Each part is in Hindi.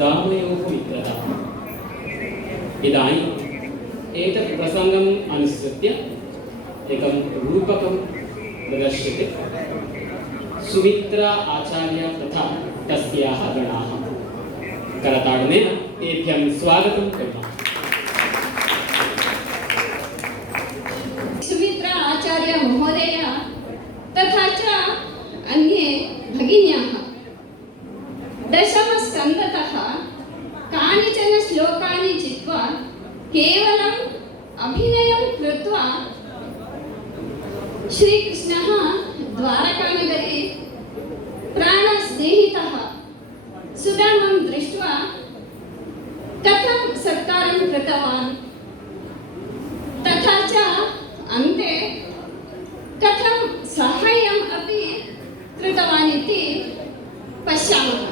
ධර්මයෝ විග්‍රහः इदानीम् एतत् प्रसङ्गम् अनुसृत्य एकं रूपकं दृश्यते सुमित्रा आचार्य तथा तस्याः गणाः करताडनेन तेभ्यं स्वागतं कुर्मः पुरस्कारं कृतवान् तथा च अन्ते कथं साहाय्यम् अपि कृतवान् इति पश्यामः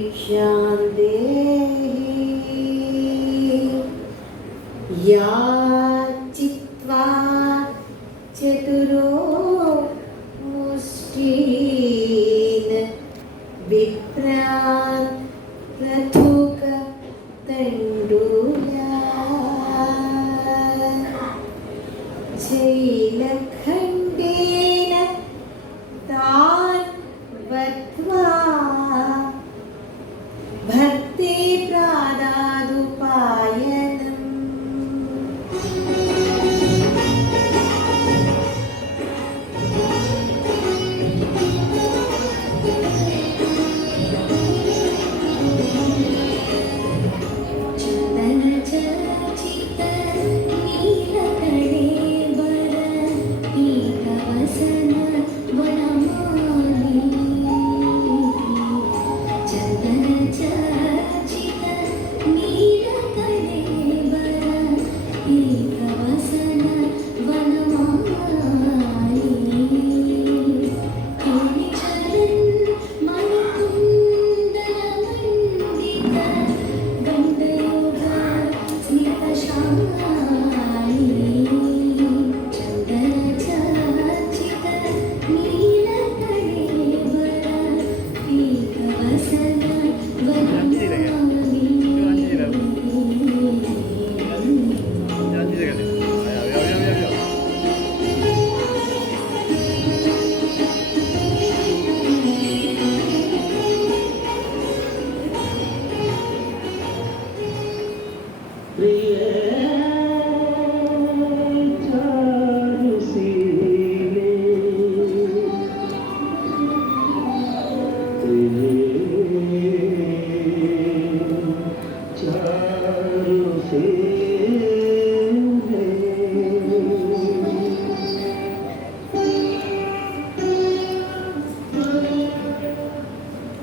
वीक्षान्ते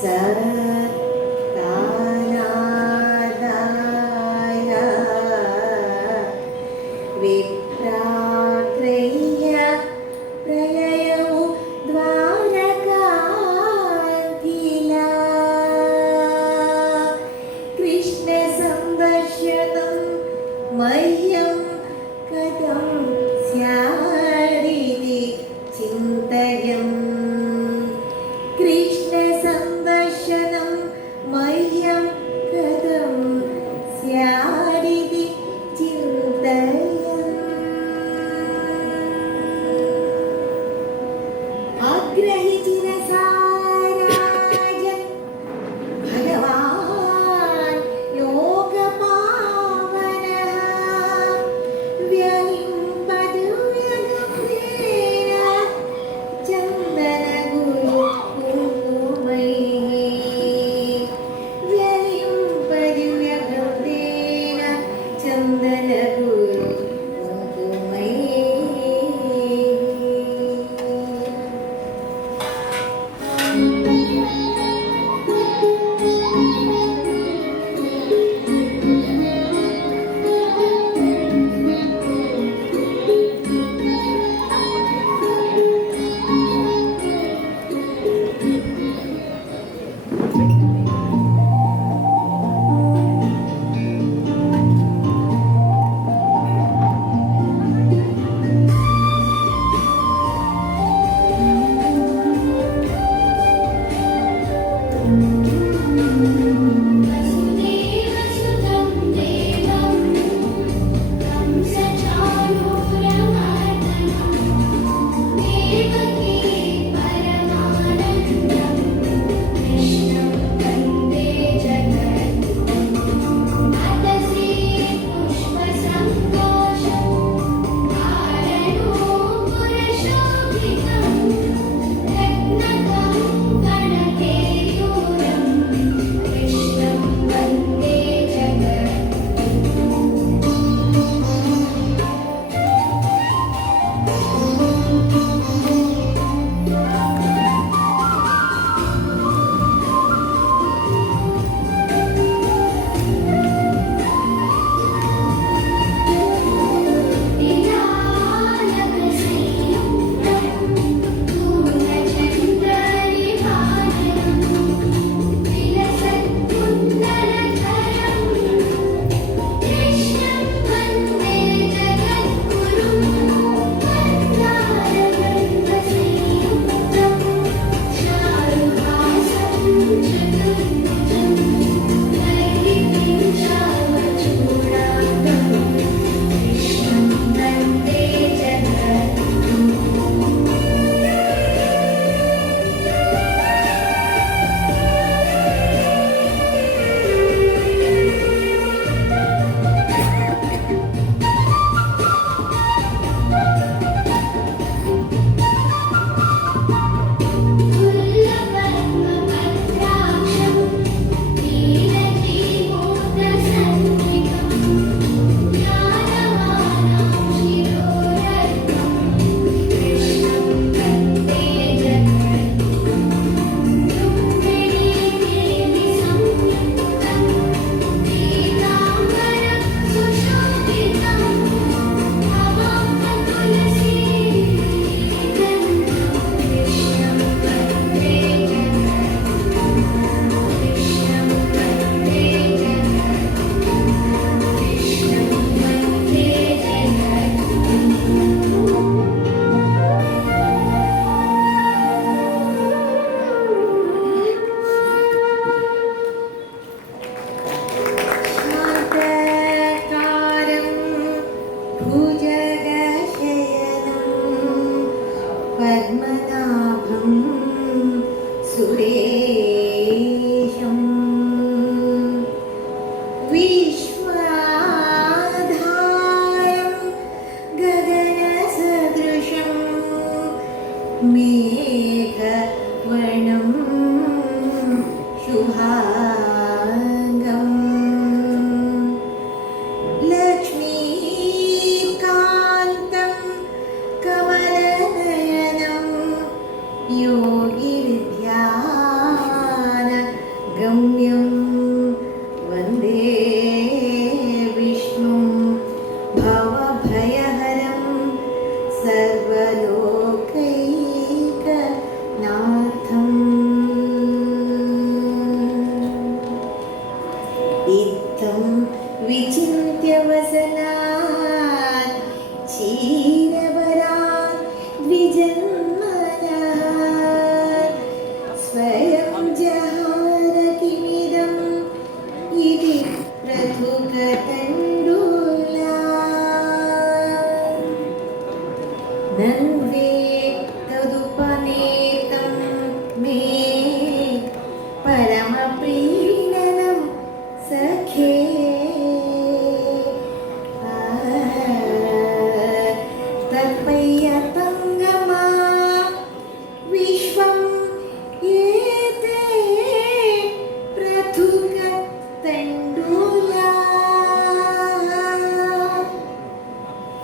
Salam.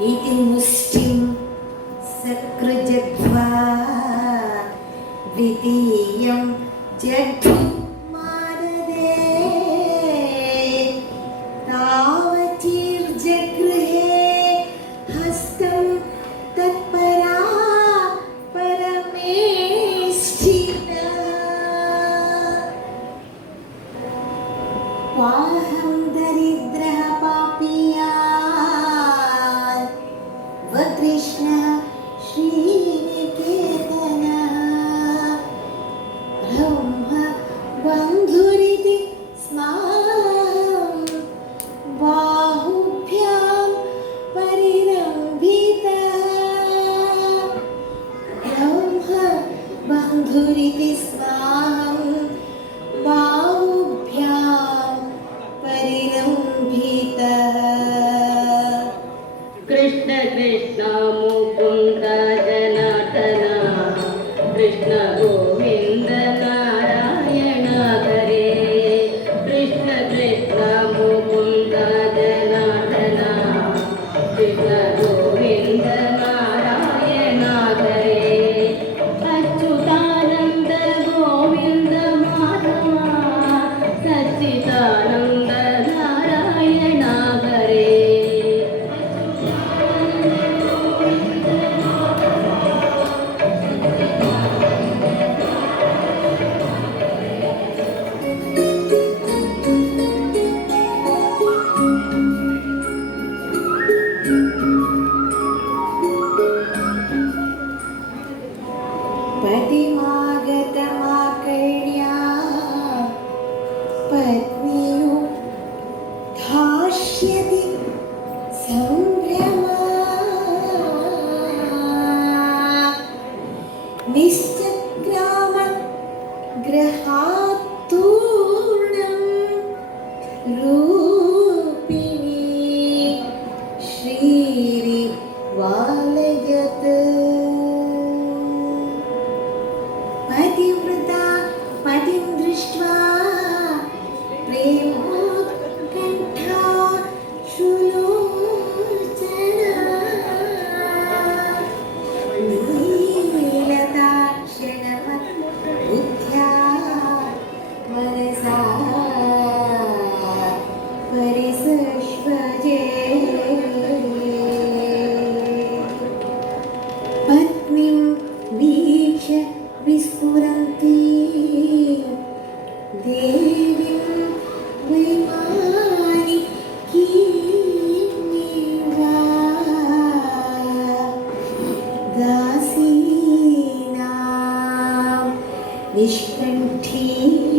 ഇതിൽ മുസ്ലിം സക്രിയ artritis, には。निष्कण्ठीनां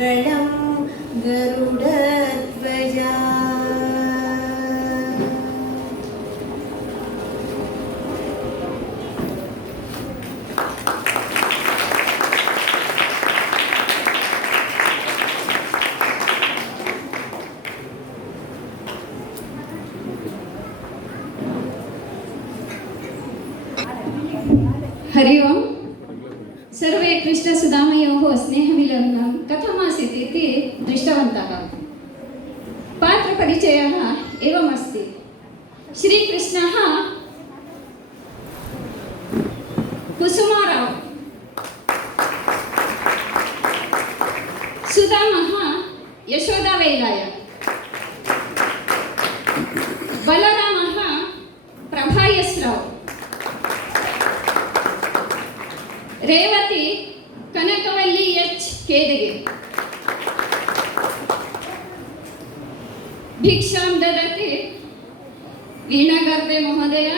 മംഗളം ಸುಧಾಮಹ ಯಶೋಧ ವೈಲಾಯ ಪ್ರಭಾಯಸ್ರಾವ್. ರೇವತಿ ಕನಕವಲ್ಲಿ ಎಚ್ ಕೇದಿಗೆ. ಭಿಕ್ಷಾಂ ದದತಿ ವೀಣಾಗರ್ದೆ ಮಹೋದಯ.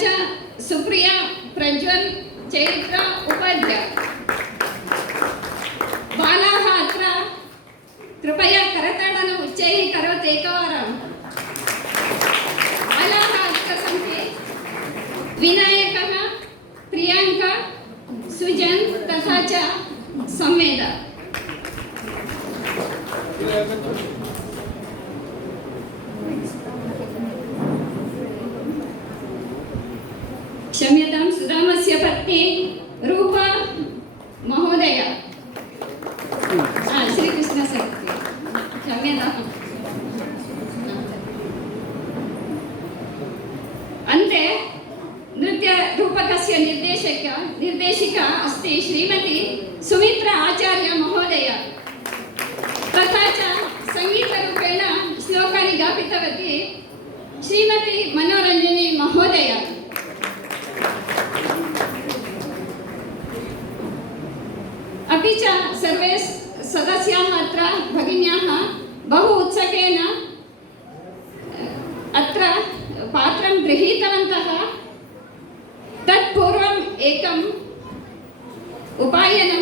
పంకజ సుప్రియ ప్రజ్వల్ చైత్ర ఉపాధ్యాయ్. బాలాహ అత్ర కృపయ కరతాడను ఉచ్చేయి కరవత ఏకవారం. బాలాహ అత్ర సంఖ్యే వినాయక ప్రియాంక సుజన్ తథా చ సంవేద अन्ते नृत्यरूपकस्य निर्देशक निर्देशिका अस्ति श्रीमती सुमित्रा आचार्य महोदय। तथा च सङ्गीतरूपेण श्लोकानि गापितवती श्रीमती मनोरञ्जनी महोदय। अपि च सर्वे सदस्याः बहु उत्सुकेन 我八月呢